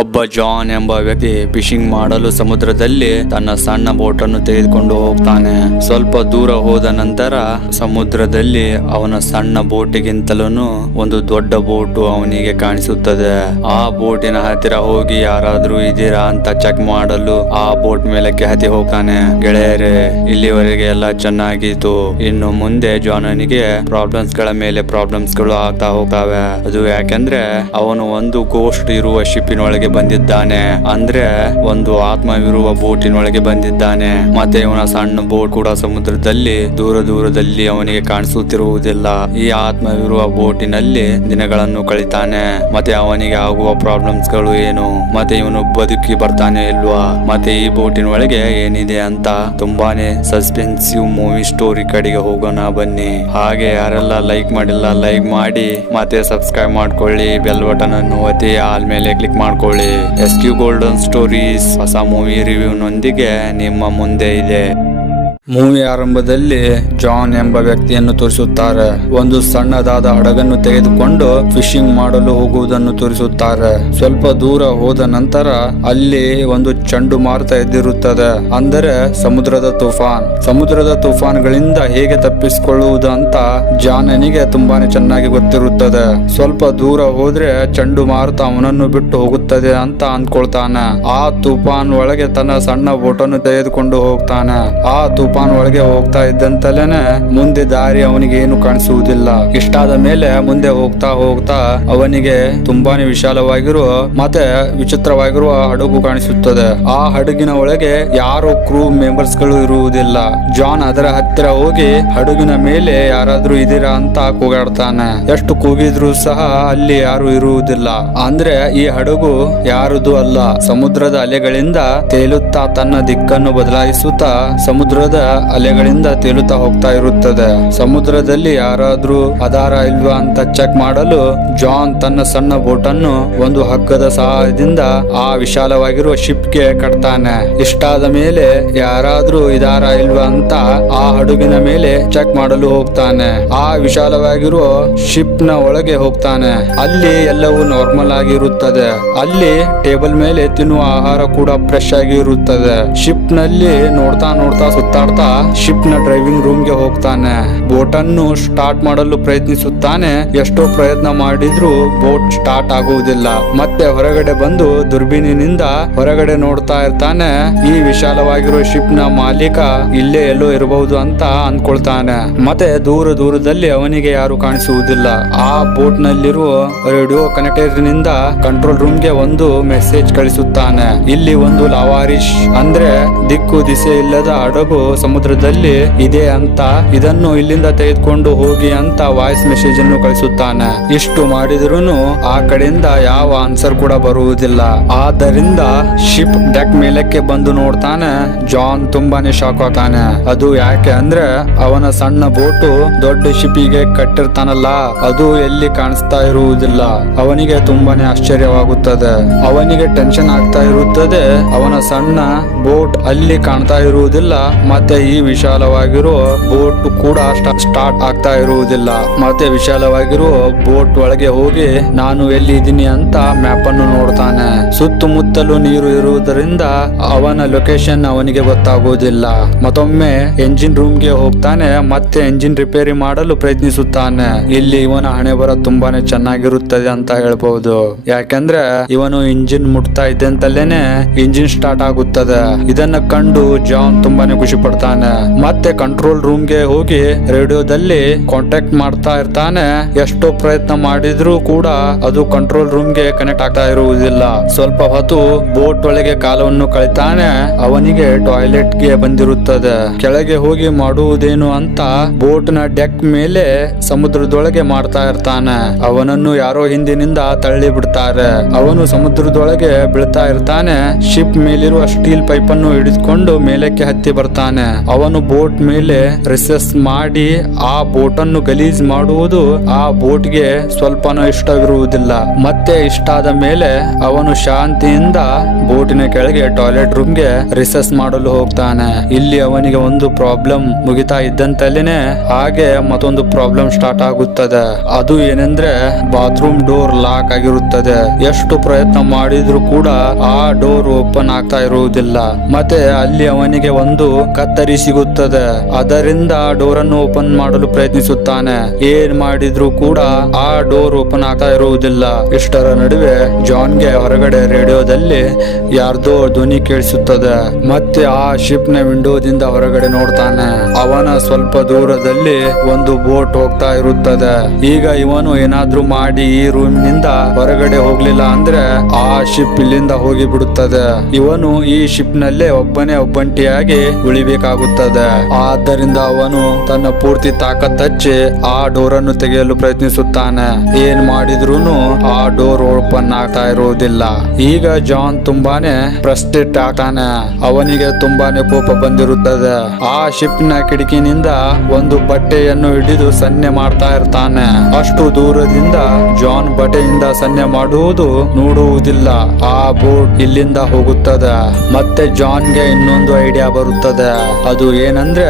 ಒಬ್ಬ ಜಾನ್ ಎಂಬ ವ್ಯಕ್ತಿ ಫಿಶಿಂಗ್ ಮಾಡಲು ಸಮುದ್ರದಲ್ಲಿ ತನ್ನ ಸಣ್ಣ ಬೋಟ್ ಅನ್ನು ತೆಗೆದುಕೊಂಡು ಹೋಗ್ತಾನೆ. ಸ್ವಲ್ಪ ದೂರ ಹೋದ ನಂತರ ಸಮುದ್ರದಲ್ಲಿ ಅವನ ಸಣ್ಣ ಬೋಟಿಗಿಂತಲೂ ಒಂದು ದೊಡ್ಡ ಬೋಟ್ ಅವನಿಗೆ ಕಾಣಿಸುತ್ತದೆ. ಆ ಬೋಟಿನ ಹತ್ತಿರ ಹೋಗಿ ಯಾರಾದ್ರೂ ಇದೀರಾ ಅಂತ ಚೆಕ್ ಮಾಡಲು ಆ ಬೋಟ್ ಮೇಲಕ್ಕೆ ಹತ್ತಿ ಹೋಗ್ತಾನೆ. ಗೆಳೆಯರೇ, ಇಲ್ಲಿವರೆಗೆ ಎಲ್ಲ ಚೆನ್ನಾಗಿತ್ತು. ಇನ್ನು ಮುಂದೆ ಜಾನನಿಗೆ ಪ್ರಾಬ್ಲಮ್ಸ್ ಗಳ ಮೇಲೆ ಪ್ರಾಬ್ಲಮ್ಸ್ ಗಳು ಆಗ್ತಾ ಹೋಗ್ತವೆ. ಅದು ಯಾಕೆಂದ್ರೆ ಅವನು ಒಂದು ಗೋಸ್ಟ್ ಇರುವ ಶಿಪ್ಪಿನೊಳಗೆ ಬಂದಿದ್ದಾನೆ, ಅಂದ್ರೆ ಒಂದು ಆತ್ಮವಿರುವ ಬೋಟಿನೊಳಗೆ ಬಂದಿದ್ದಾನೆ. ಮತ್ತೆ ಇವನ ಸಣ್ಣ ಬೋಟ್ ಕೂಡ ಸಮುದ್ರದಲ್ಲಿ ದೂರದಲ್ಲಿ ಅವನಿಗೆ ಕಾಣಿಸುತ್ತಿರುವುದಿಲ್ಲ. ಈ ಆತ್ಮವಿರುವ ಬೋಟಿನಲ್ಲಿ ದಿನಗಳನ್ನು ಕಳಿತಾನೆ. ಮತ್ತೆ ಅವನಿಗೆ ಆಗುವ ಪ್ರಾಬ್ಲಮ್ಸ್ ಗಳು ಏನು, ಮತ್ತೆ ಇವನು ಬದುಕಿ ಬರ್ತಾನೆ ಇಲ್ವಾ, ಮತ್ತೆ ಈ ಬೋಟಿನೊಳಗೆ ಏನಿದೆ ಅಂತ ತುಂಬಾನೇ ಸಸ್ಪೆನ್ಸಿವ್ ಮೂವಿ ಸ್ಟೋರಿ ಕಡೆಗೆ ಹೋಗೋಣ ಬನ್ನಿ. ಹಾಗೆ ಯಾರೆಲ್ಲ ಲೈಕ್ ಮಾಡಿಲ್ಲ ಲೈಕ್ ಮಾಡಿ, ಮತ್ತೆ ಸಬ್ಸ್ಕ್ರೈಬ್ ಮಾಡ್ಕೊಳ್ಳಿ, ಬೆಲ್ ಬಟನ್ ಅನ್ನು ಒತ್ತಿ ಆಲ್ ಮೇಲೆ ಕ್ಲಿಕ್ ಮಾಡ್ಕೊಳ್ಳಿ. SQ ಗೋಲ್ಡನ್ ಸ್ಟೋರೀಸ್ ಹೊಸ ಮೂವಿ ರಿವ್ಯೂನೊಂದಿಗೆ ನಿಮ್ಮ ಮುಂದೆ ಇದೆ. ಮೂವಿ ಆರಂಭದಲ್ಲಿ ಜಾನ್ ಎಂಬ ವ್ಯಕ್ತಿಯನ್ನು ತೋರಿಸುತ್ತಾರೆ. ಒಂದು ಸಣ್ಣದಾದ ಹಡಗನ್ನು ತೆಗೆದುಕೊಂಡು ಫಿಶಿಂಗ್ ಮಾಡಲು ಹೋಗುವುದನ್ನು ತೋರಿಸುತ್ತಾರೆ. ಸ್ವಲ್ಪ ದೂರ ಹೋದ ನಂತರ ಅಲ್ಲಿ ಒಂದು ಚಂಡುಮಾರುತ ಎದ್ದಿರುತ್ತದೆ, ಅಂದರೆ ಸಮುದ್ರದ ತುಫಾನ್ಗಳಿಂದ ಹೇಗೆ ತಪ್ಪಿಸಿಕೊಳ್ಳುವುದು ಅಂತ ಜಾನನಿಗೆ ತುಂಬಾನೇ ಚೆನ್ನಾಗಿ ಗೊತ್ತಿರುತ್ತದೆ. ಸ್ವಲ್ಪ ದೂರ ಹೋದ್ರೆ ಚಂಡುಮಾರುತ ಅವನನ್ನು ಬಿಟ್ಟು ಹೋಗುತ್ತದೆ ಅಂತ ಅಂದ್ಕೊಳ್ತಾನೆ. ಆ ತುಫಾನ್ ಒಳಗೆ ತನ್ನ ಸಣ್ಣ ಬೋಟನ್ನು ತೆಗೆದುಕೊಂಡು ಹೋಗ್ತಾನೆ. ಆ ತುಫಾನ್ ಒಳಗೆ ಹೋಗ್ತಾ ಇದ್ದಂತಲೇನೆ ಮುಂದೆ ದಾರಿ ಅವನಿಗೆ ಏನು ಕಾಣಿಸುವುದಿಲ್ಲ. ಇಷ್ಟಾದ ಮೇಲೆ ಮುಂದೆ ಹೋಗ್ತಾ ಅವನಿಗೆ ತುಂಬಾನೇ ವಿಶಾಲವಾಗಿರುವ ಮತ್ತೆ ವಿಚಿತ್ರವಾಗಿರುವ ಹಡಗು ಕಾಣಿಸುತ್ತದೆ. ಆ ಹಡಗಿನ ಒಳಗೆ ಯಾರು ಕ್ರೂ ಮೆಂಬರ್ಸ್ ಗಳು ಇರುವುದಿಲ್ಲ. ಜಾನ್ ಅದರ ಹತ್ತಿರ ಹೋಗಿ ಹಡಗಿನ ಮೇಲೆ ಯಾರಾದ್ರೂ ಇದೀರಾ ಅಂತ ಕೂಗಾಡ್ತಾನೆ. ಎಷ್ಟು ಕೂಗಿದ್ರು ಸಹ ಅಲ್ಲಿ ಯಾರು ಇರುವುದಿಲ್ಲ. ಅಂದ್ರೆ ಈ ಹಡಗು ಯಾರದು ಅಲ್ಲ, ಸಮುದ್ರದ ಅಲೆಗಳಿಂದ ತೇಲುತ್ತಾ ತನ್ನ ದಿಕ್ಕನ್ನು ಬದಲಾಯಿಸುತ್ತಾ ಸಮುದ್ರದ ಅಲೆಗಳಿಂದ ತೇಲುತ್ತಾ ಹೋಗ್ತಾ ಇರುತ್ತದೆ. ಸಮುದ್ರದಲ್ಲಿ ಯಾರಾದ್ರೂ ಅದಾರ ಇಲ್ವಾ ಅಂತ ಚೆಕ್ ಮಾಡಲು ಜಾನ್ ತನ್ನ ಸಣ್ಣ ಬೋಟ್ ಅನ್ನು ಒಂದು ಹಗ್ಗದ ಸಹಾಯದಿಂದ ಆ ವಿಶಾಲವಾಗಿರುವ ಶಿಪ್ ಗೆ ಕಟ್ತಾನೆ. ಇಷ್ಟಾದ ಮೇಲೆ ಯಾರಾದ್ರೂ ಇದಾರ ಇಲ್ವಾ ಅಂತ ಆ ಹಡಗಿನ ಮೇಲೆ ಚೆಕ್ ಮಾಡಲು ಹೋಗ್ತಾನೆ. ಆ ವಿಶಾಲವಾಗಿರುವ ಶಿಪ್ ನ ಒಳಗೆ ಹೋಗ್ತಾನೆ. ಅಲ್ಲಿ ಎಲ್ಲವೂ ನಾರ್ಮಲ್ ಆಗಿರುತ್ತದೆ. ಅಲ್ಲಿ ಟೇಬಲ್ ಮೇಲೆ ತಿನ್ನುವ ಆಹಾರ ಕೂಡ ಫ್ರೆಶ್ ಆಗಿ ಇರುತ್ತದೆ. ಶಿಪ್ ನಲ್ಲಿ ನೋಡ್ತಾ ಸುತ್ತಾಡ್ತಾ ಶಿಪ್ ನ ಡ್ರೈವಿಂಗ್ ರೂಮ್ ಗೆ ಹೋಗ್ತಾನೆ. ಬೋಟ್ ಅನ್ನು ಸ್ಟಾರ್ಟ್ ಮಾಡಲು ಪ್ರಯತ್ನಿಸುತ್ತಾನೆ. ಎಷ್ಟೋ ಪ್ರಯತ್ನ ಮಾಡಿದ್ರು ಬೋಟ್ ಸ್ಟಾರ್ಟ್ ಆಗುವುದಿಲ್ಲ. ಮತ್ತೆ ಹೊರಗಡೆ ಬಂದು ದುರ್ಬೀನಿನಿಂದ ಹೊರಗಡೆ ನೋಡ್ತಾ ಇರ್ತಾನೆ. ಈ ವಿಶಾಲವಾಗಿರುವ ಶಿಪ್ ನ ಮಾಲೀಕ ಇಲ್ಲೇ ಎಲ್ಲೋ ಇರಬಹುದು ಅಂತ ಅನ್ಕೊಳ್ತಾನೆ. ಮತ್ತೆ ದೂರದಲ್ಲಿ ಅವನಿಗೆ ಯಾರು ಕಾಣಿಸುವುದಿಲ್ಲ. ಆ ಬೋಟ್ ನಲ್ಲಿರುವ ರೇಡಿಯೋ ಕನೆಕ್ಟರ್ ನಿಂದ ಕಂಟ್ರೋಲ್ ರೂಮ್ ಗೆ ಒಂದು ಮೆಸೇಜ್ ಕಳಿಸುತ್ತಾನೆ. ಇಲ್ಲಿ ಒಂದು ಲಾವಾರಿಶ್ ಅಂದ್ರೆ ದಿಕ್ಕು ದಿಸೆ ಇಲ್ಲದ ಹಡಗು ಸಮುದ್ರದಲ್ಲಿ ಇದೆ ಅಂತ, ಇದನ್ನು ಇಲ್ಲಿಂದ ತೆಗೆದುಕೊಂಡು ಹೋಗಿ ಅಂತ ವಾಯ್ಸ್ ಮೆಸೇಜ್ ಅನ್ನು ಕಳಿಸುತ್ತಾನೆ. ಇಷ್ಟು ಮಾಡಿದ್ರೂ ಆ ಕಡೆಯಿಂದ ಯಾವ ಆನ್ಸರ್ ಕೂಡ ಬರುವುದಿಲ್ಲ. ಆದ್ದರಿಂದ ಶಿಪ್ ಡೆಕ್ ಮೇಲಕ್ಕೆ ಬಂದು ನೋಡ್ತಾನೆ. ಜಾನ್ ತುಂಬಾನೇ ಶಾಕ್ ಆಗ್ತಾನೆ. ಅದು ಯಾಕೆ ಅಂದ್ರೆ ಅವನ ಸಣ್ಣ ಬೋಟು ದೊಡ್ಡ ಶಿಪ್ಪಿಗೆ ಕಟ್ಟಿರ್ತಾನಲ್ಲ, ಅದು ಎಲ್ಲಿ ಕಾಣಿಸ್ತಾ ಇರುವುದಿಲ್ಲ. ಅವನಿಗೆ ತುಂಬಾನೇ ಆಶ್ಚರ್ಯವಾಗುತ್ತದೆ. ಅವನಿಗೆ ಟೆನ್ಷನ್ ಆಗ್ತಾ ಇರುತ್ತದೆ. ಅವನ ಸಣ್ಣ ಬೋಟ್ ಅಲ್ಲಿ ಕಾಣ್ತಾ ಇರುವುದಿಲ್ಲ, ಮತ್ತೆ ಈ ವಿಶಾಲವಾಗಿರುವ ಬೋಟ್ ಕೂಡ ಸ್ಟಾರ್ಟ್ ಆಗ್ತಾ ಇರುವುದಿಲ್ಲ. ಮತ್ತೆ ವಿಶಾಲವಾಗಿರುವ ಬೋಟ್ ಒಳಗೆ ಹೋಗಿ ನಾನು ಎಲ್ಲಿ ಇದ್ದೀನಿ ಅಂತ ಮ್ಯಾಪ್ ಅನ್ನು ನೋಡ್ತಾನೆ. ಸುತ್ತಮುತ್ತಲು ನೀರು ಇರುವುದರಿಂದ ಅವನ ಲೊಕೇಶನ್ ಅವನಿಗೆ ಗೊತ್ತಾಗುವುದಿಲ್ಲ. ಮತ್ತೊಮ್ಮೆ ಎಂಜಿನ್ ರೂಮ್ ಗೆ ಹೋಗ್ತಾನೆ. ಮತ್ತೆ ಎಂಜಿನ್ ರಿಪೇರಿ ಮಾಡಲು ಪ್ರಯತ್ನಿಸುತ್ತಾನೆ. ಇಲ್ಲಿ ಇವನ ಹಣೆ ಬರ ತುಂಬಾನೇ ಚೆನ್ನಾಗಿರುತ್ತದೆ ಅಂತ ಹೇಳ್ಬಹುದು. ಯಾಕಂದ್ರೆ ಇವನು ಇಂಜಿನ್ ಮುಟ್ತಾ ಇದ್ದಂತಲ್ಲೇನೆ ಇಂಜಿನ್ ಸ್ಟಾರ್ಟ್ ಆಗುತ್ತದೆ. ಇದನ್ನ ಕಂಡು ಜಾನ್ ತುಂಬಾನೇ ಖುಷಿ ಪಡ್ತಾನೆ. ಮತ್ತೆ ಕಂಟ್ರೋಲ್ ರೂಮ್ ಗೆ ಹೋಗಿ ರೇಡಿಯೋದಲ್ಲಿ ಕಾಂಟ್ಯಾಕ್ಟ್ ಮಾಡ್ತಾ ಇರ್ತಾನೆ. ಎಷ್ಟೋ ಪ್ರಯತ್ನ ಮಾಡಿದ್ರು ಕೂಡ ಅದು ಕಂಟ್ರೋಲ್ ರೂಮ್ ಗೆ ಕನೆಕ್ಟ್ ಆಗ್ತಾ ಇರುವುದಿಲ್ಲ. ಸ್ವಲ್ಪ ಹೊತ್ತು ಬೋಟ್ ಒಳಗೆ ಕಾಲವನ್ನು ಕಳಿತಾನೆ. ಅವನಿಗೆ ಟಾಯ್ಲೆಟ್ ಗೆ ಬಂದಿರುತ್ತದೆ. ಕೆಳಗೆ ಹೋಗಿ ಮಾಡುವುದೇನು ಅಂತ ಬೋಟ್ ನ ಡೆಕ್ ಮೇಲೆ ಸಮುದ್ರದೊಳಗೆ ಮಾಡ್ತಾ ಇರ್ತಾನೆ. ಅವನನ್ನು ಯಾರೋ ಹಿಂದಿನಿಂದ ತಳ್ಳಿ ಬಿಡ್ತಾರೆ. ಅವನು ಸಮುದ್ರದೊಳಗೆ ಬೀಳ್ತಾ ಇರ್ತಾನೆ. ಶಿಪ್ ಮೇಲಿರುವ ಸ್ಟೀಲ್ ಪೈಪ್ ಅನ್ನು ಹಿಡಿದುಕೊಂಡು ಮೇಲಕ್ಕೆ ಹತ್ತಿ ಬರ್ತಾನೆ. ಅವನು ಬೋಟ್ ಮೇಲೆ ರಿಸರ್ಚ್ ಮಾಡಿ ಆ ಬೋಟ್ ಅನ್ನು ಗಲೀಜ್ ಮಾಡುವುದು ಆ ಬೋಟ್ಗೆ ಸ್ವಲ್ಪನೂ ಇಷ್ಟವಿರುವುದಿಲ್ಲ. ಮತ್ತೆ ಇಷ್ಟಾದ ಮೇಲೆ ಅವನು ಶಾಂತಿಯಿಂದ ಬೋಟಿನ ಕೆಳಗೆ ಟಾಯ್ಲೆಟ್ ರೂಮ್ಗೆ ರಿಸರ್ಚ್ ಮಾಡಲು ಹೋಗ್ತಾನೆ. ಇಲ್ಲಿ ಅವನಿಗೆ ಒಂದು ಪ್ರಾಬ್ಲಮ್ ಮುಗಿತಾ ಇದ್ದಂತಲೇನೆ ಹಾಗೆ ಮತ್ತೊಂದು ಪ್ರಾಬ್ಲಮ್ ಸ್ಟಾರ್ಟ್ ಆಗುತ್ತದೆ. ಅದು ಏನೆಂದ್ರೆ ಬಾತ್ರೂಮ್ ಡೋರ್ ಲಾಕ್ ಆಗಿರುತ್ತದೆ. ಎಷ್ಟು ಪ್ರಯತ್ನ ಮಾಡಿದ್ರು ಕೂಡ ಆ ಡೋರ್ ಓಪನ್ ಆಗ್ತಾ ಇರುವುದಿಲ್ಲ. ಮತ್ತೆ ಅಲ್ಲಿ ಅವನಿಗೆ ಒಂದು ಕತ್ತರಿ ಸಿಗುತ್ತದೆ. ಅದರಿಂದ ಡೋರ್ ಅನ್ನು ಓಪನ್ ಮಾಡಲು ಪ್ರಯತ್ನಿಸುತ್ತಾನೆ. ಏನ್ ಮಾಡಿದ್ರು ಕೂಡ ಆ ಡೋರ್ ಓಪನ್ ಆಗ್ತಾ ಇರುವುದಿಲ್ಲ. ಇಷ್ಟರ ನಡುವೆ ಜಾನ್ಗೆ ಹೊರಗಡೆ ರೇಡಿಯೋದಲ್ಲಿ ಯಾರ್ದೋ ಧ್ವನಿ ಕೇಳಿಸುತ್ತದೆ. ಮತ್ತೆ ಆ ಶಿಪ್ ನ ವಿಂಡೋದಿಂದ ಹೊರಗಡೆ ನೋಡ್ತಾನೆ. ಅವನ ಸ್ವಲ್ಪ ದೂರದಲ್ಲಿ ಒಂದು ಬೋಟ್ ಹೋಗ್ತಾ ಇರುತ್ತದೆ. ಈಗ ಇವನು ಏನಾದ್ರೂ ಮಾಡಿ ಈ ರೂಮ್ ನಿಂದ ಹೊರಗಡೆ ಹೋಗ್ಲಿಲ್ಲ ಅಂದ್ರೆ ಆ ಶಿಪ್ ಇಲ್ಲಿಂದ ಹೋಗಿ ಬಿಡುತ್ತದೆ. ಇವನು ಈ ಶಿಪ್ ನಲ್ಲೇ ಒಬ್ಬಂಟಿಯಾಗಿ ಉಳಿಬೇಕಾಗುತ್ತದೆ. ಆದ್ದರಿಂದ ಅವನು ತನ್ನ ಪೂರ್ತಿ ತಾಕತ್ ಹಚ್ಚಿ ಆ ಡೋರ್ ಅನ್ನು ತೆಗೆಯಲು ಪ್ರಯತ್ನಿಸುತ್ತಾನೆ. ಏನ್ ಮಾಡಿದ್ರೂನು ಆ ಡೋರ್ ಓಪನ್ ಆಗ್ತಾ ಇರುವುದಿಲ್ಲ. ಈಗ ಜಾನ್ ತುಂಬಾನೇ ಫ್ರಸ್ಟ್ರೇಟ್ ಆಗ್ತಾನೆ. ಅವನಿಗೆ ತುಂಬಾನೇ ಕೋಪ ಬಂದಿರುತ್ತದೆ. ಆ ಶಿಪ್ ನ ಕಿಟಕಿನಿಂದ ಒಂದು ಬಟ್ಟೆಯನ್ನು ಹಿಡಿದು ಸನ್ನೆ ಮಾಡ್ತಾ ಇರ್ತಾನೆ. ಅಷ್ಟು ದೂರದಿಂದ ಜಾನ್ ಬಟ್ಟೆಯಿಂದ ಸನ್ನೆ ಮಾಡುವುದು ನೋಡುವುದಿಲ್ಲ. ಆ ಬೋಟ್ ಇಲ್ಲಿಂದ ಹೋಗುತ್ತದೆ. ಮತ್ತೆ ಜಾನ್ಗೆ ಇನ್ನೊಂದು ಐಡಿಯಾ ಬರುತ್ತದೆ. ಅದು ಏನಂದ್ರೆ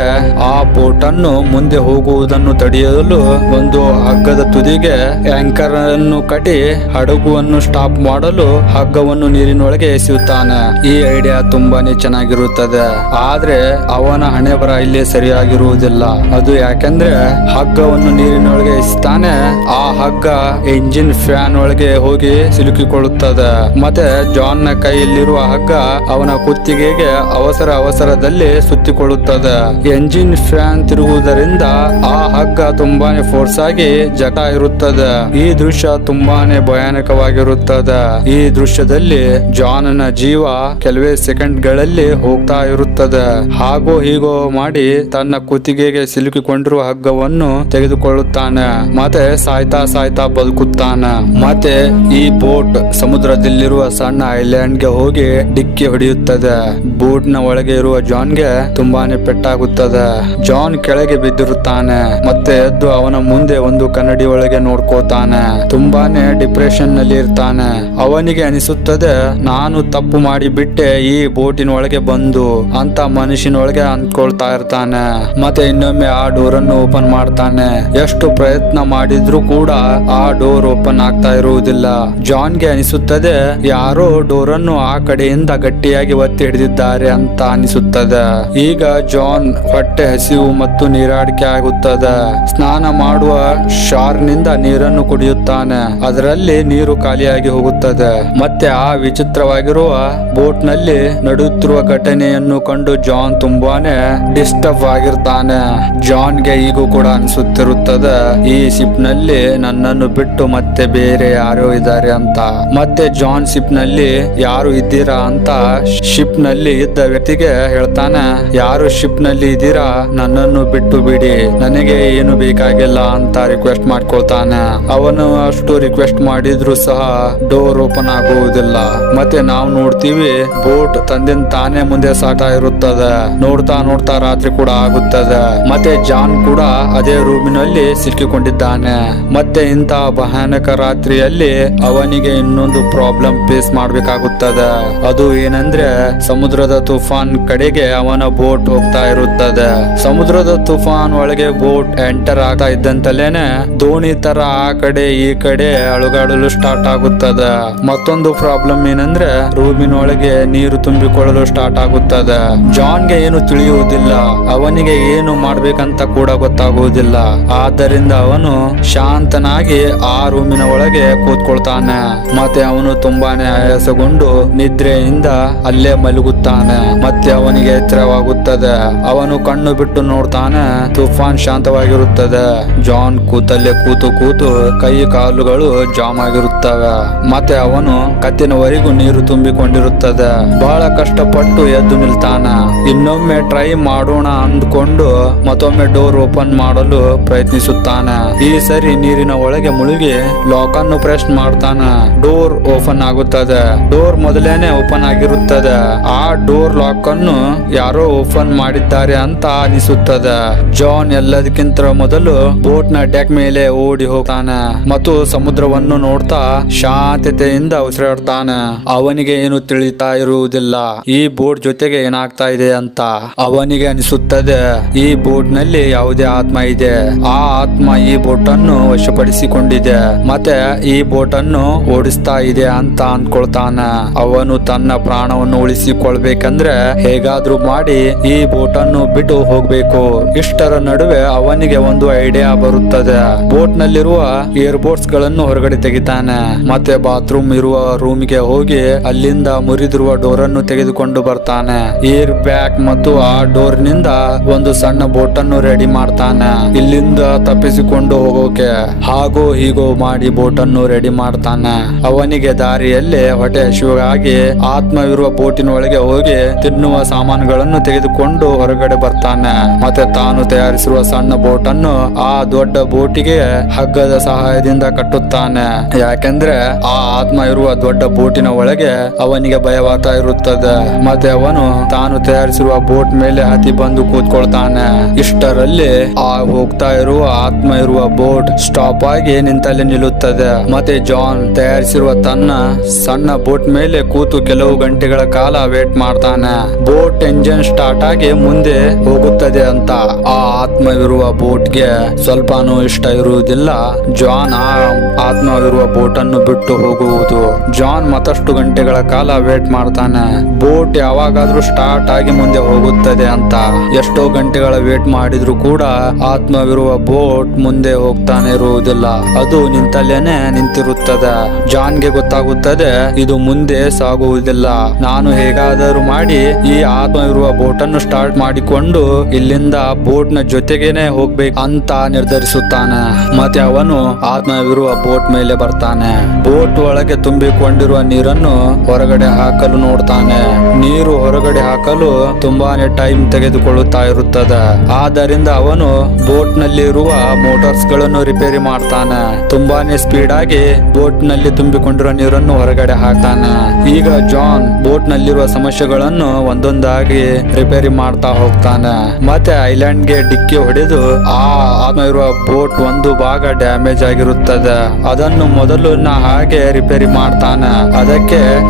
ಆ ಬೋಟ್ ಅನ್ನು ಮುಂದೆ ಹೋಗುವುದನ್ನು ತಡೆಯಲು ಒಂದು ಹಗ್ಗದ ತುದಿಗೆ ಆಂಕರ್ ಅನ್ನು ಕಟ್ಟಿ ಹಡಗುವನ್ನು ಸ್ಟಾಪ್ ಮಾಡಲು ಹಗ್ಗವನ್ನು ನೀರಿನೊಳಗೆ ಎಸೆಯುತ್ತಾನೆ. ಈ ಐಡಿಯಾ ತುಂಬಾನೇ ಚೆನ್ನಾಗಿರುತ್ತದೆ. ಆದ್ರೆ ಅವನ ಹಣೆ ಬರ ಇಲ್ಲಿ ಸರಿಯಾಗಿರುವುದಿಲ್ಲ. ಅದು ಯಾಕೆಂದ್ರೆ ಹಗ್ಗವನ್ನು ನೀರಿನೊಳಗೆ ಎಸೆತಾನೆ. ಆ ಹಗ್ಗ ಎಂಜಿನ್ ಫ್ಯಾನ್ ಒಳಗೆ ಹೋಗಿ ಸಿಲುಕಿಕೊಳ್ಳುತ್ತದೆ. ಮತ್ತೆ ಜಾನ್ ನ ಕೈಯಲ್ಲಿರುವ ಹಗ್ಗ ಅವನ ಕುತ್ತಿಗೆಗೆ ಅವಸರದಲ್ಲಿ ಸುತ್ತಿಕೊಳ್ಳುತ್ತದೆ. ಎಂಜಿನ್ ಫ್ಯಾನ್ ತಿರುಗುವುದರಿಂದ ಆ ಹಗ್ಗ ತುಂಬಾನೇ ಫೋರ್ಸ್ ಆಗಿ ಜಟ ಇರುತ್ತದೆ. ಈ ದೃಶ್ಯ ತುಂಬಾನೇ ಭಯಾನಕವಾಗಿರುತ್ತದೆ. ಈ ದೃಶ್ಯದಲ್ಲಿ ಜಾನ್ ನ ಜೀವ ಕೆಲವೇ ಸೆಕೆಂಡ್ ಗಳಲ್ಲಿ ಹೋಗ್ತಾ ಇರುತ್ತದೆ. ಹಾಗೋ ಹೀಗೋ ಮಾಡಿ ತನ್ನ ಕುತ್ತಿಗೆಗೆ ಸಿಲುಕಿಕೊಂಡಿರುವ ಹಗ್ಗವನ್ನು ತೆಗೆದುಕೊಳ್ಳುತ್ತಾನೆ. ಮತ್ತೆ ಸಾಯ್ತಾ ಬದುಕುತ್ತಾನೆ. ಮತ್ತೆ ಈ ಬೋಟ್ ಸಮುದ್ರದಲ್ಲಿರುವ ಸಣ್ಣ ಐಲ್ಯಾಂಡ್ ಗೆ ಹೋಗಿ ಡಿಕ್ಕಿ ಹೊಡೆಯುತ್ತದೆ. ಬೋಟ್ ನ ಒಳಗೆ ಇರುವ ಜಾನ್ ಗೆ ತುಂಬಾನೇ ಪೆಟ್ಟಾಗುತ್ತದೆ. ಜಾನ್ ಕೆಳಗೆ ಬಿದ್ದಿರುತ್ತಾನೆ. ಮತ್ತೆ ಎದ್ದು ಅವನ ಮುಂದೆ ಒಂದು ಕನ್ನಡಿ ಒಳಗೆ ನೋಡ್ಕೋತಾನೆ. ತುಂಬಾನೇ ಡಿಪ್ರೆಷನ್ ನಲ್ಲಿ ಇರ್ತಾನೆ. ಅವನಿಗೆ ಅನಿಸುತ್ತದೆ, ನಾನು ತಪ್ಪು ಮಾಡಿ ಬಿಟ್ಟೆ ಈ ಬೋಟಿನ ಒಳಗೆ ಬಂದು ಅಂತ ಮನುಷ್ಯನೊಳಗೆ ಅಂದ್ಕೊಳ್ತಾ ಇರ್ತಾನೆ. ಮತ್ತೆ ಇನ್ನೊಮ್ಮೆ ಆ ಡೋರ್ ಅನ್ನು ಓಪನ್ ಮಾಡ್ತಾನೆ. ಎಷ್ಟು ಪ್ರಯತ್ನ ಮಾಡಿದ್ರು ಕೂಡ ಆ ಡೋರ್ ಓಪನ್ ಆಗ್ತಾ ಇರುವುದಿಲ್ಲ. ಜಾನ್ ಗೆ ಅನಿಸುತ್ತದೆ ಯಾರೋ ಡೋರ್ ಅನ್ನು ಆ ಕಡೆಯಿಂದ ಗಟ್ಟಿಯಾಗಿ ಒತ್ತಿ ಹಿಡಿದಿದ್ದಾರೆ ಅಂತ ಅನಿಸುತ್ತದೆ. ಈಗ ಜಾನ್ ಹೊಟ್ಟೆ ಹಸಿವು ಮತ್ತು ನೀರಾಡಿಕೆ ಆಗುತ್ತದೆ. ಸ್ನಾನ ಮಾಡುವ ಶಾರ್ ನಿಂದ ನೀರನ್ನು ಕುಡಿಯುತ್ತಾನೆ. ಅದರಲ್ಲಿ ನೀರು ಖಾಲಿಯಾಗಿ ಹೋಗುತ್ತದೆ. ಮತ್ತೆ ಆ ವಿಚಿತ್ರವಾಗಿರುವ ಬೋಟ್ ನಲ್ಲಿ ನಡೆಯುತ್ತಿರುವ ಘಟನೆಯನ್ನು ಕಂಡು ಜಾನ್ ತುಂಬಾನೇ ಡಿಸ್ಟರ್ಬ್ ಆಗಿರ್ತಾನೆ. ಜಾನ್ ಗೆ ಈಗೂ ಕೂಡ ಅನಿಸುತ್ತಿರುತ್ತದೆ, ಈ ಶಿಪ್ ನಲ್ಲಿ ನನ್ನನ್ನು ಬಿಟ್ಟು ಮತ್ತೆ ಬೇರೆ ಯಾರೋ ಇದ್ದಾರೆ ಅಂತ. ಮತ್ತೆ ಜಾನ್ ಶಿಪ್ ನಲ್ಲಿ ಯಾರು ಇದ್ದೀರಾ ಅಂತ ಶಿಪ್ ನಲ್ಲಿ ಇದ್ದ ವ್ಯಕ್ತಿಗೆ ಹೇಳ್ತಾನೆ, ಯಾರು ಶಿಪ್ ನಲ್ಲಿ ಇದ್ದೀರಾ ನನ್ನನ್ನು ಬಿಟ್ಟು ಬಿಡಿ, ನನಗೆ ಏನು ಬೇಕಾಗಿಲ್ಲ ಅಂತ ರಿಕ್ವೆಸ್ಟ್ ಮಾಡ್ಕೊಳ್ತಾನೆ. ಅವನು ಅಷ್ಟು ರಿಕ್ವೆಸ್ಟ್ ಮಾಡಿದ್ರು ಸಹ ಡೋರ್ ಓಪನ್ ಆಗುವುದಿಲ್ಲ. ಮತ್ತೆ ನಾವು ನೋಡ್ತೀವಿ ಬೋಟ್ ತಂದಿನ ತಾನೇ ಮುಂದೆ ಸಾಗ್ತಾ ಇರುತ್ತದೆ. ನೋಡ್ತಾ ರಾತ್ರಿ ಕೂಡ ಆಗುತ್ತದೆ. ಮತ್ತೆ ಜಾನ್ ಕೂಡ ಅದೇ ರೂಮಿನಲ್ಲಿ ಸಿಕ್ಕಿಕೊಂಡಿದ್ದಾನೆ. ಮತ್ತೆ ಇಂತಹ ಭಯಾನಕ ರಾತ್ರಿಯಲ್ಲಿ ಅವನಿಗೆ ಇನ್ನೊಂದು ಪ್ರಾಬ್ಲಮ್ ಫೇಸ್ ಮಾಡ್ಬೇಕಾಗುತ್ತದೆ. ಅದು ಏನಂದ್ರೆ ಸಮುದ್ರದ ತುಫಾನ್ ಕಡೆಗೆ ಅವನ ಬೋಟ್ ಹೋಗ್ತಾ ಇರುತ್ತದೆ. ಸಮುದ್ರದ ತುಫಾನ್ ಒಳಗೆ ಬೋಟ್ ಎಂಟರ್ ಆಗ್ತಾ ಇದ್ದಂತಲೇನೆ ದೋಣಿ ತರ ಆ ಕಡೆ ಈ ಕಡೆ ಅಳುಗಾಡಲು ಸ್ಟಾರ್ಟ್ ಆಗುತ್ತದೆ. ಮತ್ತೊಂದು ಪ್ರಾಬ್ಲಮ್ ಏನಂದ್ರೆ ರೂಮಿನೊಳಗೆ ನೀರು ತುಂಬಿಕೊಳ್ಳಲು ಸ್ಟಾರ್ಟ್ ಆಗುತ್ತದೆ. ಜಾನ್ ಗೆ ಏನು ತಿಳಿಯುವುದಿಲ್ಲ. ಅವನಿಗೆ ಏನು ಮಾಡ್ಬೇಕಂತ ಕೂಡ ಗೊತ್ತಾಗುವುದಿಲ್ಲ. ಆದ್ದರಿಂದ ಅವನು ಶಾಂತನಾಗಿ ಆ ರೂಮಿನ ಒಳಗೆ ಕೂತ್ಕೊಳ್ತಾನೆ. ಮತ್ತೆ ಅವನು ತುಂಬಾನೇ ಆಯಾಸಗೊಂಡು ನಿದ್ರೆಯಿಂದ ಅಲ್ಲೇ ಮಲಗುತ್ತಾನೆ. ಮತ್ತೆ ಅವನಿಗೆ ಎಚ್ಚರವಾಗುತ್ತದೆ. ಅವನು ಕಣ್ಣು ಬಿಟ್ಟು ನೋಡ್ತಾನೆ. ತುಫಾನ್ ಶಾಂತವಾಗಿರುತ್ತದೆ. ಜಾನ್ ಕೂತಲ್ಲೇ ಕೂತು ಕೈ ಕಾಲುಗಳು ಜಾಮ್ ಆಗಿರುತ್ತವೆ. ಮತ್ತೆ ಅವನು ಕತ್ತಿನವರೆಗೂ ನೀರು ತುಂಬಿಕೊಂಡಿರುತ್ತದೆ. ಬಹಳ ಕಷ್ಟಪಟ್ಟು ಎದ್ದು ನಿಲ್ತಾನ. ಇನ್ನೊಮ್ಮೆ ಟ್ರೈ ಮಾಡೋಣ ಅಂದ್ಕೊಂಡು ಮತ್ತೊಮ್ಮೆ ಡೋರ್ ಓಪನ್ ಮಾಡಲು ಪ್ರಯತ್ನಿಸುತ್ತಾನೆ. ಈ ಸರಿ ನೀರಿನ ಒಳಗೆ ಮುಳುಗಿ ಲಾಕ್ ಅನ್ನು ಪ್ರೆಸ್ ಮಾಡ್ತಾನೆ. ಡೋರ್ ಓಪನ್ ಆಗುತ್ತದೆ. ಡೋರ್ ಮೊದಲೇನೆ ಓಪನ್ ಆಗಿರುತ್ತದೆ. ಆ ಡೋರ್ ಲಾಕ್ ಅನ್ನು ಯಾರೋ ಓಪನ್ ಮಾಡಿದ್ದಾರೆ ಅಂತ ಅನಿಸುತ್ತದೆ. ಜಾನ್ ಎಲ್ಲದಕ್ಕಿಂತ ಮೊದಲು ಬೋಟ್ ನ ಡೆಕ್ ಮೇಲೆ ಓಡಿ ಹೋಗ್ತಾನೆ ಮತ್ತು ಸಮುದ್ರವನ್ನು ನೋಡ್ತಾ ಶಾಂತತೆಯಿಂದ ಉಸಿರಾಡ್ತಾನೆ. ಅವನಿಗೆ ಏನು ತಿಳಿತಾ ಇರುವುದಿಲ್ಲ ಈ ಬೋಟ್ ಜೊತೆಗೆ ಏನಾಗ್ತಾ ಇದೆ ಅಂತ. ಅವನಿಗೆ ಅನಿಸುತ್ತದೆ ಈ ಬೋಟ್ ನಲ್ಲಿ ಯಾವುದೇ ಆತ್ಮ ಇದೆ. ಆ ಆತ್ಮ ಈ ಬೋಟ್ ಅನ್ನು ವಶಪಡಿಸಿಕೊಂಡಿದೆ ಮತ್ತೆ ಈ ಬೋಟ್ ಅನ್ನು ಓಡಿಸ್ತಾ ಇದೆ ಅಂತ ಅನ್ಕೊಳ್ತಾನೆ. ಅವನು ತನ್ನ ಪ್ರಾಣವನ್ನು ಉಳಿಸಿಕೊಳ್ಬೇಕಂದ್ರೆ ಹೇಗಾದ್ರೂ ಮಾಡಿ ಈ ಬೋಟ್ ಅನ್ನು ಬಿಟ್ಟು ಹೋಗ್ಬೇಕು. ಇಷ್ಟರ ನಡುವೆ ಅವನಿಗೆ ಒಂದು ಐಡಿಯಾ ಬರುತ್ತದೆ. ಬೋಟ್ ನಲ್ಲಿರುವ ಏರ್ ಬೋಟ್ಸ್ ಗಳನ್ನು ಹೊರಗಡೆ ತೆಗಿತಾನೆ ಮತ್ತೆ ಬಾತ್ರೂಮ್ ಇರುವ ರೂಮಿಗೆ ಹೋಗಿ ಅಲ್ಲಿಂದ ಮುರಿದಿರುವ ಡೋರ್ ಅನ್ನು ತೆಗೆದುಕೊಂಡು ಬರ್ತಾನೆ. ಏರ್ ಬ್ಯಾಗ್ ಮತ್ತು ಆ ಡೋರ್ ನಿಂದ ಒಂದು ಸಣ್ಣ ಬೋಟ್ ಅನ್ನು ರೆಡಿ ಮಾಡ್ತಾನೆ ಇಲ್ಲಿಂದ ತಪ್ಪಿಸಿಕೊಂಡು ಹೋಗೋಕೆ. ಹಾಗೋ ಹೀಗೋ ಮಾಡಿ ಬೋಟ್ ಅನ್ನು ರೆಡಿ ಮಾಡ್ತಾನೆ. ಅವನಿಗೆ ದಾರಿಯಲ್ಲಿ ಹೊಟ್ಟೆ ಹಸಿವಾಗಿ ಆತ್ಮವಿರುವ ಬೋಟಿನ ಒಳಗೆ ಹೋಗಿ ತಿನ್ನುವ ಸಾಮಾನುಗಳನ್ನು ತೆಗೆದುಕೊಂಡು ಹೊರಗಡೆ ಬರ್ತಾನೆ ಮತ್ತೆ ತಾನು ತಯಾರಿಸಿರುವ ಸಣ್ಣ ಬೋಟ್ ಅನ್ನು ಆ ದೊಡ್ಡ ಬೋಟಿಗೆ ಹಗ್ಗದ ಸಹಾಯದಿಂದ ಕಟ್ಟುತ್ತಾನೆ. ಯಾಕೆಂದ್ರೆ ಆ ಆತ್ಮ ಇರುವ ದೊಡ್ಡ ಬೋಟಿನ ಒಳಗೆ ಅವನಿಗೆ ಭಯವಾಗ್ತಾ ಇರುತ್ತದೆ. ಮತ್ತೆ ಅವನು ತಾನು ತಯಾರಿಸಿರುವ ಬೋಟ್ ಮೇಲೆ ಹತ್ತಿ ಬಂದು ಕೂತ್ಕೊಳ್ತಾನೆ. ಇಷ್ಟರಲ್ಲಿ ಆ ಹೋಗ್ತಾ ಇರುವ ಆತ್ಮ ಇರುವ ಬೋಟ್ ಸ್ಟಾಪ್ ಆಗಿ ನಿಂತಲ್ಲಿ ನಿಲ್ಲುತ್ತದೆ. ಮತ್ತೆ ಜಾನ್ ತಯಾರಿಸಿರುವ ತನ್ನ ಸಣ್ಣ ಬೋಟ್ ಮೇಲೆ ಕೂತು ಕೆಲವು ಗಂಟೆಗಳ ಕಾಲ ವೇಟ್ ಮಾಡ್ತಾನೆ. ಬೋಟ್ ಎಂಜಿನ್ ಸ್ಟಾರ್ಟ್ ಆಗಿ ಮುಂದೆ ಹೋಗುತ್ತದೆ ಅಂತ ಆ ಆತ್ಮವಿರುವ ಬೋಟ್ಗೆ ಸ್ವಲ್ಪನೂ ಇಷ್ಟ ಇರುವುದಿಲ್ಲ. ಜಾನ್ ಆ ಆತ್ಮವಿರುವ ಬೋಟ್ ಅನ್ನು ಬಿಟ್ಟು ಹೋಗುವುದು. ಜಾನ್ ಮತ್ತಷ್ಟು ಗಂಟೆಗಳ ಕಾಲ ವೇಟ್ ಮಾಡ್ತಾನೆ ಬೋಟ್ ಯಾವಾಗಾದ್ರೂ ಸ್ಟಾರ್ಟ್ ಆಗಿ ಮುಂದೆ ಹೋಗುತ್ತದೆ ಅಂತ. ಎಷ್ಟೋ ಗಂಟೆಗಳ ವೇಟ್ ಮಾಡಿದ್ರು ಕೂಡ ಆತ್ಮವಿರುವ ಬೋಟ್ ಮುಂದೆ ಹೋಗ್ತಾನೆ ಇರುವುದಿಲ್ಲ. ಅದು ನಿಂತಲ್ಲೇನೆ ನಿಂತಿರುತ್ತದೆ. ಜಾನ್ಗೆ ಗೊತ್ತಾಗುತ್ತದೆ ಇದು ಮುಂದೆ ಸಾಗುವುದಿಲ್ಲ. ನಾನು ಹೇಗಾದರೂ ಮಾಡಿ ಈ ಆತ್ಮವಿರುವ ಬೋಟ್ ಅನ್ನು ಸ್ಟಾರ್ಟ್ ಮಾಡಿಕೊಂಡು ಇಲ್ಲಿಂದ ಬೋಟ್ ನ ಜೊತೆಗೇನೆ ಹೋಗ್ಬೇಕು ಅಂತ ನಿರ್ಧರಿಸುತ್ತಾನೆ. ಮತ್ತೆ ಅವನು ಆತ್ಮವಿರುವ ಬೋಟ್ ಮೇಲೆ ಬರ್ತಾನೆ. ಬೋಟ್ ಒಳಗೆ ತುಂಬಿಕೊಂಡಿರುವ ನೀರನ್ನು ಹೊರಗಡೆ ಹಾಕಲು ನೋಡ್ತಾನೆ. ನೀರು ಹೊರಗಡೆ ಹಾಕಲು ತುಂಬಾನೇ ಟೈಮ್ ತೆಗೆದುಕೊಳ್ಳುತ್ತಾ ಇರುತ್ತದೆ. ಆದ್ದರಿಂದ ಅವನು ಬೋಟ್ ನಲ್ಲಿ ಇರುವ ಮೋಟಾರ್ಸ್ ಗಳನ್ನು ರಿಪೇರಿ ಮಾಡ್ತಾನೆ. ತುಂಬಾನೇ ಸ್ಪೀಡ್ ಆಗಿ ಬೋಟ್ ನಲ್ಲಿ ತುಂಬಿಕೊಂಡಿರುವ ನೀರನ್ನು ಹೊರಗಡೆ ಹಾಕ್ತಾನೆ. ಈಗ ಜಾನ್ ಬೋಟ್ ನಲ್ಲಿರುವ ಸಮಸ್ಯೆಗಳನ್ನು ಒಂದೊಂದಾಗಿ ರಿಪೇರಿ ಮಾಡ್ತಾ ಹೋಗ್ತಾನೆ. ಮತ್ತೆ ಐಲ್ಯಾಂಡ್ ಗೆ ಡಿಕ್ಕಿ ಹೊಡೆದು ಆ ಆತ್ಮವಿರುವ ಬೋಟ್ ಒಂದು ಭಾಗ ಡ್ಯಾಮೇಜ್ ಆಗಿರುತ್ತದೆ. ಅದನ್ನು ಮೊದಲು ಹಾಗೆ ರಿಪೇರಿ ಮಾಡ್ತಾನೆ.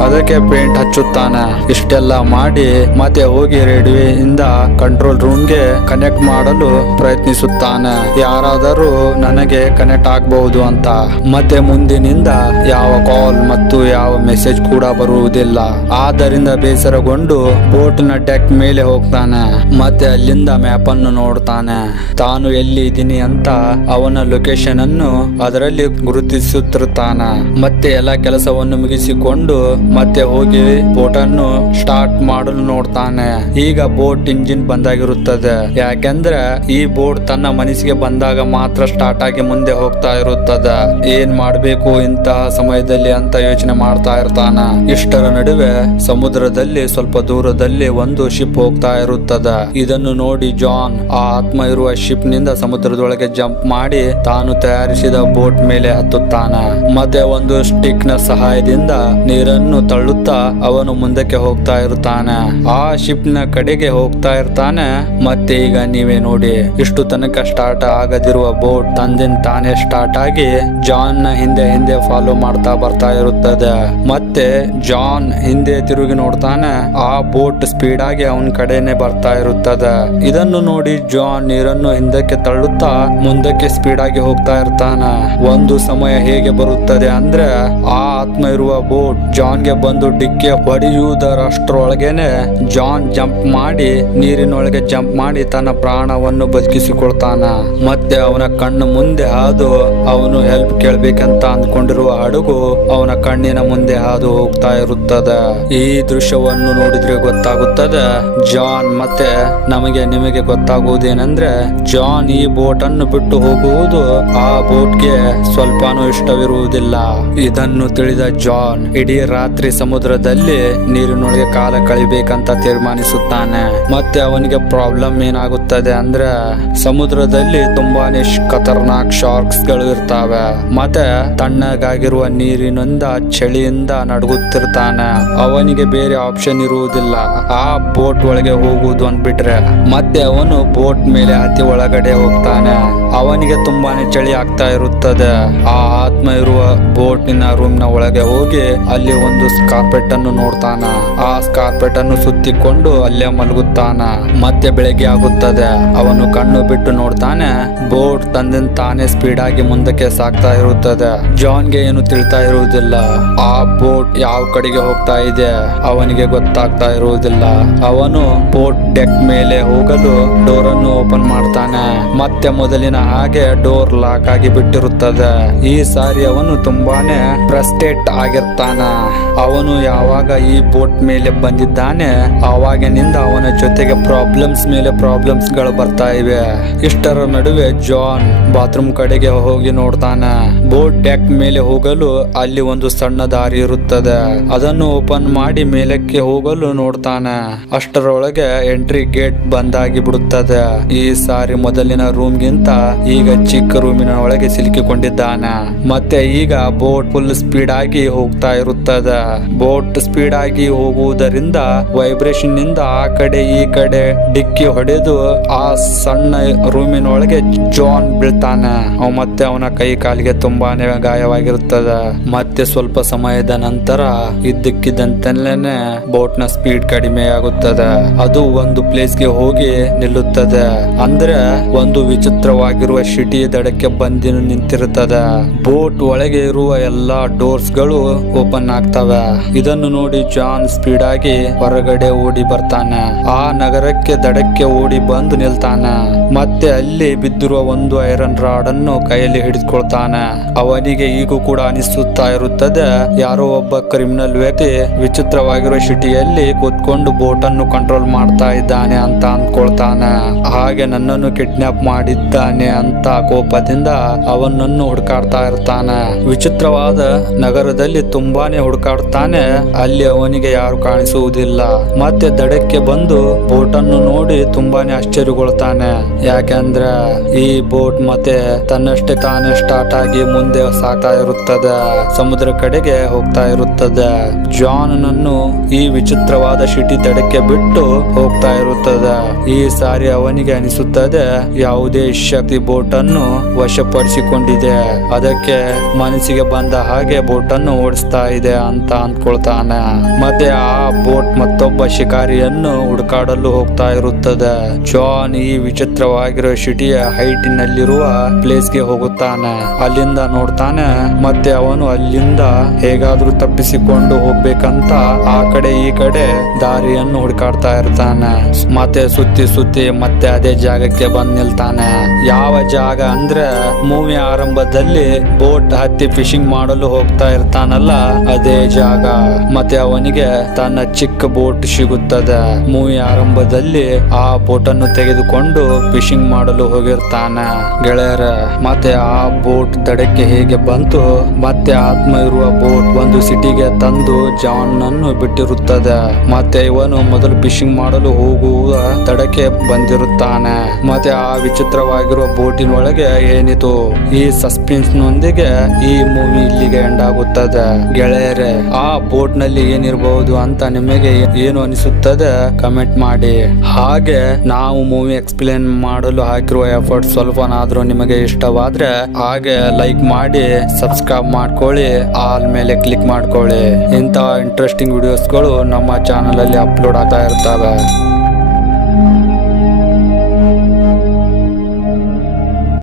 ಅದಕ್ಕೆ ಪೇಂಟ್ ಹಚ್ಚುತ್ತಾನೆ. ಇಷ್ಟೆಲ್ಲ ಮಾಡಿ ಮತ್ತೆ ಹೋಗಿ ರೇಡಿಯೋ ಇಂದ ಕಂಟ್ರೋಲ್ ರೂಮ್ ಗೆ ಕನೆಕ್ಟ್ ಮಾಡಲು ಪ್ರಯತ್ನಿಸುತ್ತಾನೆ. ಯಾರಾದರೂ ನನಗೆ ಕನೆಕ್ಟ್ ಆಗಬಹುದು ಅಂತ. ಮತ್ತೆ ಮುಂದಿನಿಂದ ಯಾವ ಕಾಲ್ ಮತ್ತು ಯಾವ ಮೆಸೇಜ್ ಕೂಡ ಬರುವುದಿಲ್ಲ. ಆದ್ದರಿಂದ ಬೇಸರಗೊಂಡು ಬೋಟ್ ನ ಡೆಕ್ ಮೇಲೆ ಹೋಗ್ತಾನೆ. ಮತ್ತೆ ಅಲ್ಲಿಂದ ಮ್ಯಾಪ್ ಅನ್ನು ನೋಡ್ತಾನೆ. ತಾನು ಎಲ್ಲಿ ಇದ್ದೀನಿ ಅಂತ ಅವನ ಲೊಕೇಶನ್ ಅನ್ನು ಅದರಲ್ಲಿ ಗುರುತಿಸುತ್ತಿರುತ್ತಾನೆ. ಮತ್ತೆ ಎಲ್ಲ ಕೆಲಸವನ್ನು ಮುಗಿಸಿಕೊಂಡು ಮತ್ತೆ ಹೋಗಿ ಬೋಟ್ ಅನ್ನು ಸ್ಟಾರ್ಟ್ ಮಾಡಲು ನೋಡ್ತಾನೆ. ಈಗ ಬೋಟ್ ಇಂಜಿನ್ ಬಂದಾಗಿರುತ್ತದೆ. ಯಾಕೆಂದ್ರೆ ಈ ಬೋಟ್ ತನ್ನ ಮನಸ್ಸಿಗೆ ಬಂದಾಗ ಮಾತ್ರ ಸ್ಟಾರ್ಟ್ ಆಗಿ ಮುಂದೆ ಹೋಗ್ತಾ ಇರುತ್ತದೆ. ಏನ್ ಮಾಡ್ಬೇಕು ಇಂತಹ ಸಮಯದಲ್ಲಿ ಅಂತ ಯೋಚನೆ ಮಾಡ್ತಾ ಇರ್ತಾನ. ಇಷ್ಟರ ನಡುವೆ ಸಮುದ್ರದಲ್ಲಿ ಸ್ವಲ್ಪ ದೂರದಲ್ಲಿ ಒಂದು ಶಿಪ್ ಹೋಗ್ತಾ ಇರುತ್ತದೆ. ಇದನ್ನು ನೋಡಿ ಜಾನ್ ಆ ಆತ್ಮ ಇರುವ ಶಿಪ್ ನಿಂದ ಸಮುದ್ರದೊಳಗೆ ಜಂಪ್ ಮಾಡಿ ತಾನು ತಯಾರಿಸಿದ ಬೋಟ್ ಮೇಲೆ ಹತ್ತುತ್ತಾನೆ. ಮತ್ತೆ ಒಂದು ಸ್ಟಿಕ್ ನ ಸಹಾಯದಿಂದ ನೀರನ್ನು ತಳ್ಳುತ್ತಾ ಅವನು ಮುಂದಕ್ಕೆ ಹೋಗ್ತಾ ಇರುತ್ತಾನೆ. ಆ ಶಿಪ್ ನ ಕಡೆಗೆ ಹೋಗ್ತಾ ಇರ್ತಾನೆ. ಮತ್ತೆ ಈಗ ನೀವೇ ನೋಡಿ, ಇಷ್ಟು ತನಕ ಸ್ಟಾರ್ಟ್ ಆಗದಿರುವ ಬೋಟ್ ತಂದಿನ ತಾನೇ ಸ್ಟಾರ್ಟ್ ಆಗಿ ಜಾನ್ ನ ಹಿಂದೆ ಹಿಂದೆ ಫಾಲೋ ಮಾಡ್ತಾ ಬರ್ತಾ ಇರುತ್ತದೆ. ಮತ್ತೆ ಜಾನ್ ಹಿಂದೆ ತಿರುಗಿ ನೋಡ್ತಾನೆ. ಆ ಬೋಟ್ ಸ್ಪೀಡ್ ಆಗಿ ಅವನ ಕಡೆನೆ ಬರ್ತಾ ಇರುತ್ತದೆ. ಇದನ್ನು ನೋಡಿ ಜಾನ್ ನೀರನ್ನು ಹಿಂದಕ್ಕೆ ತಳ್ಳುತ್ತಾ ಮುಂದಕ್ಕೆ ಸ್ಪೀಡ್ ಆಗಿ ಹೋಗ್ತಾ ಇರ್ತಾನ. ಒಂದು ಸಮಯ ಹೇಗೆ ಬರುತ್ತದೆ ಅಂದ್ರೆ ಆ ಆತ್ಮ ಇರುವ ಬೋಟ್ ಜಾನ್ ಗೆ ಬಂದು ಡಿಕ್ಕಿ ಹೊಡೆಯುವುದರಷ್ಟರೊಳಗೇನೆ ಜಾನ್ ಜಂಪ್ ಮಾಡಿ ನೀರಿನೊಳಗೆ ಜಂಪ್ ಮಾಡಿ ತನ್ನ ಪ್ರಾಣವನ್ನು ಬದುಕಿಸಿಕೊಳ್ತಾನ. ಮತ್ತೆ ಅವನ ಕಣ್ಣು ಮುಂದೆ ಹಾದು ಅವನು ಹೆಲ್ಪ್ ಕೇಳ್ಬೇಕಂತ ಅಂದ್ಕೊಂಡಿರುವ ಹಡಗು ಅವನ ಕಣ್ಣಿನ ಮುಂದೆ ಹಾದು ಹೋಗ್ತಾ ಇರುತ್ತದೆ. ಈ ದೃಶ್ಯವನ್ನು ನೋಡಿದ್ರೆ ಗೊತ್ತಾಗುತ್ತದೆ ಜಾನ್ ಮತ್ತೆ ನಿಮಗೆ ಗೊತ್ತಾಗುವುದೇನೆಂದ್ರೆ ಜಾನ್ ಈ ಬೋಟ್ ಅನ್ನು ಬಿಟ್ಟು ಹೋಗುವುದು ಆ ಬೋಟ್ಗೆ ಸ್ವಲ್ಪನೂ ಇಷ್ಟವಿರುವುದಿಲ್ಲ. ಇದನ್ನು ತಿಳಿದ ಜಾನ್ ಇಡೀ ರಾತ್ರಿ ಸಮುದ್ರದಲ್ಲಿ ನೀರಿನೊಳಗೆ ಕಾಲ ಕಳಿಬೇಕಂತ ತೀರ್ಮಾನಿಸುತ್ತಾನೆ. ಮತ್ತೆ ಅವನಿಗೆ ಪ್ರಾಬ್ಲಮ್ ಏನಾಗುತ್ತದೆ ಅಂದ್ರೆ ಸಮುದ್ರದಲ್ಲಿ ತುಂಬಾನೇ ಖತರ್ನಾಕ್ ಶಾರ್ಕ್ಸ್ ಗಳು ಇರ್ತಾವೆ. ಮತ್ತೆ ತಣ್ಣಗಾಗಿರುವ ನೀರಿನಿಂದ ಚಳಿಯಿಂದ ನಡುಗುತ್ತಿರ್ತಾನೆ. ಅವನಿಗೆ ಬೇರೆ ಆಪ್ಷನ್ ಇರುವುದಿಲ್ಲ. ಆ ಬೋಟ್ ಒಳಗೆ ಒಳಗೆ ಹೋಗುವುದು ಅಂದ್ಬಿಟ್ರೆ ಮತ್ತೆ ಅವನು ಬೋಟ್ ಮೇಲೆ ಹತ್ತಿ ಒಳಗಡೆ ಹೋಗ್ತಾನೆ. ಅವನಿಗೆ ತುಂಬಾನೇ ಚಳಿ ಆಗ್ತಾ ಇರುತ್ತದೆ. ಆ ಆತ್ಮ ಇರುವ ಬೋಟಿನ ರೂಮ್ನ ಒಳಗೆ ಹೋಗಿ ಅಲ್ಲಿ ಒಂದು ಕಾರ್ಪೆಟ್ ಅನ್ನು ನೋಡ್ತಾನ. ಆ ಕಾರ್ಪೆಟ್ ಅನ್ನು ಸುತ್ತಿಕೊಂಡು ಅಲ್ಲೇ ಮಲಗುತ್ತಾನ. ಮತ್ತೆ ಬೆಳಗ್ಗೆ ಆಗುತ್ತದೆ. ಅವನು ಕಣ್ಣು ಬಿಟ್ಟು ನೋಡ್ತಾನೆ. ಬೋಟ್ ತಂದಿಂದ ತಾನೇ ಸ್ಪೀಡ್ ಆಗಿ ಮುಂದಕ್ಕೆ ಸಾಗ್ತಾ ಇರುತ್ತದೆ. ಜಾನ್ಗೆ ಏನು ತಿಳಿತಾ ಇರುವುದಿಲ್ಲ. ಆ ಬೋಟ್ ಯಾವ ಕಡೆಗೆ ಹೋಗ್ತಾ ಇದೆ ಅವನಿಗೆ ಗೊತ್ತಾಗ್ತಾ ಇರುವುದಿಲ್ಲ. ಅವನು ಬೋಟ್ ಡೆಕ್ ಮೇಲೆ ಹೋಗಲು ಡೋರ್ ಅನ್ನು ಓಪನ್ ಮಾಡ್ತಾನೆ. ಮತ್ತೆ ಮೊದಲಿನ ಹಾಗೆ ಡೋರ್ ಲಾಕ್ ಆಗಿ ಬಿಟ್ಟಿರುತ್ತದೆ. ಈ ಸಾರಿ ಅವನು ತುಂಬಾನೇ ಫ್ರಸ್ಟ್ರೇಟ್ ಆಗಿರ್ತಾನ. ಅವನು ಯಾವಾಗ ಈ ಬೋಟ್ ಮೇಲೆ ಬಂದಿದ್ದಾನೆ ಆವಾಗಿನಿಂದ ಅವನ ಜೊತೆಗೆ ಪ್ರಾಬ್ಲಮ್ಸ್ ಮೇಲೆ ಪ್ರಾಬ್ಲಮ್ಸ್ ಗಳು ಬರ್ತಾ ಇವೆ. ಇಷ್ಟರ ನಡುವೆ ಜಾನ್ ಬಾತ್ರೂಮ್ ಕಡೆಗೆ ಹೋಗಿ ನೋಡ್ತಾನೆ. ಬೋಟ್ ಡೆಕ್ ಮೇಲೆ ಹೋಗಲು ಅಲ್ಲಿ ಒಂದು ಸಣ್ಣ ದಾರಿ ಇರುತ್ತದೆ. ಅದನ್ನು ಓಪನ್ ಮಾಡಿ ಮೇಲಕ್ಕೆ ಹೋಗಲು ನೋಡ್ತಾನೆ. ಅಷ್ಟರೊಳಗೆ ಎಂಟ್ರಿ ಗೇಟ್ ಬಂದಾಗಿ ಬಿಡುತ್ತದೆ. ಈ ಸಾರಿ ಮೊದಲಿನ ರೂಮ್ ಗಿಂತ ಈಗ ಚಿಕ್ಕ ರೂಮಿನ ಒಳಗೆ ಸಿಲುಕಿಕೊಂಡಿದ್ದಾನೆ. ಮತ್ತೆ ಈಗ ಬೋಟ್ ಫುಲ್ ಸ್ಪೀಡ್ ಆಗಿ ಹೋಗ್ತಾ ಇರುತ್ತದೆ. ಬೋಟ್ ಸ್ಪೀಡ್ ಆಗಿ ಹೋಗುವುದರಿಂದ ವೈಬ್ರೇಷನ್ ನಿಂದ ಆ ಕಡೆ ಈ ಕಡೆ ಡಿಕ್ಕಿ ಹೊಡೆದು ಆ ಸಣ್ಣ ರೂಮಿನ ಒಳಗೆ ಜಾನ್ ಬೀಳ್ತಾನೆ. ಮತ್ತೆ ಅವನ ಕೈ ಕಾಲಿಗೆ ತುಂಬಾನೇ ಗಾಯವಾಗಿರುತ್ತದೆ. ಮತ್ತೆ ಸ್ವಲ್ಪ ಸಮಯದ ನಂತರ ಇದ್ದಕ್ಕಿದ್ದಂತೆಲ್ಲೇನೆ ಬೋಟ್ ನ ಸ್ಪೀಡ್ ಕಡಿಮೆ ಆಗುತ್ತದೆ. ಅದು ಒಂದು ಪ್ಲೇಸ್ ಗೆ ಹೋಗಿ ನಿಲ್ಲುತ್ತದೆ. ಅಂದ್ರೆ ಒಂದು ವಿಚಿತ್ರವಾಗಿರುವ ಸಿಟಿ ದಡಕ್ಕೆ ಬಂದಿ ನಿಂತಿರುತ್ತದೆ. ಬೋಟ್ ಒಳಗೆ ಇರುವ ಎಲ್ಲಾ ಡೋರ್ಸ್ ಗಳು ಓಪನ್ ಆಗ್ತವೆ. ಇದನ್ನು ನೋಡಿ ಜಾನ್ ಸ್ಪೀಡ್ ಆಗಿ ಹೊರಗಡೆ ಓಡಿ ಬರ್ತಾನೆ. ಆ ನಗರಕ್ಕೆ ದಡಕ್ಕೆ ಓಡಿ ಬಂದು ನಿಲ್ತಾನೆ. ಮತ್ತೆ ಅಲ್ಲಿ ಬಿದ್ದಿರುವ ಒಂದು ಐರನ್ ರಾಡ್ ಅನ್ನು ಕೈಯಲ್ಲಿ ಹಿಡಿದುಕೊಳ್ತಾನೆ. ಅವನಿಗೆ ಈಗೂ ಕೂಡ ಅನಿಸುತ್ತಾ ಇರುತ್ತದೆ ಯಾರೋ ಒಬ್ಬ ಕ್ರಿಮಿನಲ್ ವ್ಯಕ್ತಿ ವಿಚಿತ್ರವಾಗಿರುವ ಸಿಟಿಯಲ್ಲಿ ಕೂತ್ಕೊಂಡು ಬೋಟ್ ಅನ್ನು ಕಂಟ್ರೋಲ್ ಮಾಡ್ತಾ ಇದ್ದಾನೆ ಅಂತ ಅಂದ್ಕೊಳ್ತಾನೆ. ಹಾಗೆ ನನ್ನನ್ನು ಕಿಡ್ನಾಪ್ ಮಾಡಿದ್ದಾನೆ ಅಂತ ಕೋಪದಿಂದ ಅವನನ್ನು ಹುಡುಕಾಡ್ತಾ ಇರ್ತಾನೆ. ವಿಚಿತ್ರವಾದ ನಗರದಲ್ಲಿ ತುಂಬಾನೇ ಹುಡುಕಾಡ್ತಾನೆ. ಅಲ್ಲಿ ಅವನಿಗೆ ಯಾರು ಕಾಣಿಸುವುದಿಲ್ಲ. ಮತ್ತೆ ದಡಕ್ಕೆ ಬಂದು ಬೋಟ್ ಅನ್ನು ನೋಡಿ ತುಂಬಾನೇ ಆಶ್ಚರ್ಯಗೊಳ್ತಾನೆ. ಯಾಕೆಂದ್ರೆ ಈ ಬೋಟ್ ಮತ್ತೆ ತನ್ನಷ್ಟೇ ತಾನೇ ಸ್ಟಾರ್ಟ್ ಆಗಿ ಮುಂದೆ ಸಾಗ್ತಾ ಇರುತ್ತದೆ. ಸಮುದ್ರ ಕಡೆಗೆ ಹೋಗ್ತಾ ಇರುತ್ತದೆ. ಜಾನ್ ನನ್ನು ಈ ವಿಚಿತ್ರವಾದ ಸಿಟಿ ದಡಕ್ಕೆ ಬಿಟ್ಟು ಹೋಗ್ತಾ ಇರುತ್ತದೆ. ಈ ಸಾರಿ ಅವನಿಗೆ ಅನಿಸುತ್ತದೆ ಯಾವುದೇ ಶಕ್ತಿ ಬೋಟ್ ಅನ್ನು ವಶಪಡಿಸಿಕೊಂಡಿದೆ. ಅದಕ್ಕೆ ಮನಸ್ಸಿಗೆ ಬಂದ ಹಾಗೆ ಬೋಟ್ ಅನ್ನು ಓಡಿಸ್ತಾ ಇದೆ ಅಂತ ಅಂದ್ಕೊಳ್ತಾನೆ. ಮತ್ತೆ ಆ ಬೋಟ್ ಮತ್ತೊಬ್ಬ ಶಿಕಾರಿಯನ್ನು ಹುಡುಕಾಡಲು ಹೋಗ್ತಾ ಇರುತ್ತದೆ. ಜಾನ್ ಈ ವಿಚಿತ್ರವಾಗಿರುವ ಸಿಟಿಯ ಹೈಟ್ ನಲ್ಲಿರುವ ಪ್ಲೇಸ್ ಗೆ ಹೋಗುತ್ತಾನೆ. ಅಲ್ಲಿಂದ ನೋಡ್ತಾನೆ. ಮತ್ತೆ ಅವನು ಅಲ್ಲಿಂದ ಹೇಗಾದ್ರೂ ತಪ್ಪಿಸಿಕೊಂಡು ಹೋಗ್ಬೇಕಂತ ಆ ಕಡೆ ಈ ಕಡೆ ದಾರಿಯನ್ನು ಹುಡುಕಾಡ್ತಾ ಇರ್ತಾನೆ. ಮತ್ತೆ ಸುತ್ತಿ ಮತ್ತೆ ಅದೇ ಜಾಗಕ್ಕೆ ಬಂದ್ ನಿಲ್ತಾನೆ. ಯಾವ ಜಾಗ ಅಂದ್ರೆ ಮೂವಿ ಆರಂಭದಲ್ಲಿ ಬೋಟ್ ಹತ್ತಿ ಫಿಶಿಂಗ್ ಮಾಡಲು ಹೋಗ್ತಾ ಇರ್ತಾನಲ್ಲ ಅದೇ ಜಾಗ. ಮತ್ತೆ ಅವನಿಗೆ ತನ್ನ ಚಿಕ್ಕ ಬೋಟ್ ಸಿಗುತ್ತದೆ. ಮೂವಿ ಆರಂಭದಲ್ಲಿ ಆ ಬೋಟ್ ಅನ್ನು ತೆಗೆದುಕೊಂಡು ಫಿಶಿಂಗ್ ಮಾಡಲು ಹೋಗಿರ್ತಾನೆ ಗೆಳೆಯರ. ಮತ್ತೆ ಆ ಬೋಟ್ ದಡಕ್ಕೆ ಹೇಗೆ ಬಂತು ಮತ್ತೆ ಆತ್ಮ ಇರುವ ಬೋಟ್ ಒಂದು ಸಿಟಿಗೆ ತಂದು ಜಾನ್ ಅನ್ನು ಬಿಟ್ಟಿರುತ್ತದೆ. ಮತ್ತೆ ಇವನು ಮೊದಲು ಫಿಶಿಂಗ್ ಮಾಡಲು ಹೋಗುವ ದಡಕ್ಕೆ ಬಂದಿರುತ್ತಾನೆ. ಮತ್ತೆ ಆ ವಿಚಿತ್ರವಾಗಿರುವ ಬೋಟಿನ ಒಳಗೆ ಏನಿತು ಈ ಸಸ್ಪೆನ್ಸ್ ನೊಂದಿಗೆ ಈ ಮೂವಿ ಇಲ್ಲಿಗೆ ಎಂಡ್ ಆಗುತ್ತದೆ ಗೆಳೆಯರೇ. ಆ ಬೋಟ್ ನಲ್ಲಿ ಏನಿರಬಹುದು ಅಂತ ನಿಮಗೆ ಏನು ಅನಿಸುತ್ತದೆ ಕಮೆಂಟ್ ಮಾಡಿ. ಹಾಗೆ ನಾವು ಮೂವಿ ಎಕ್ಸ್ಪ್ಲೇನ್ ಮಾಡಲು ಹಾಕಿರುವ ಎಫರ್ಟ್ ಸ್ವಲ್ಪನಾದ್ರೂ ನಿಮಗೆ ಇಷ್ಟವಾದ್ರೆ ಹಾಗೆ ಲೈಕ್ ಮಾಡಿ, ಸಬ್ಸ್ಕ್ರೈಬ್ ಮಾಡ್ಕೊಳ್ಳಿ, ಆಲ್ ಮೇಲೆ ಕ್ಲಿಕ್ ಮಾಡ್ಕೊಳ್ಳಿ. ಇಂತಹ ಇಂಟ್ರೆಸ್ಟಿಂಗ್ ವಿಡಿಯೋಸ್ಗಳು ನಮ್ಮ ಚಾನಲ್ ಅಲ್ಲಿ ಅಪ್ಲೋಡ್ ಆಗ್ತಾ ಇರ್ತವೆ.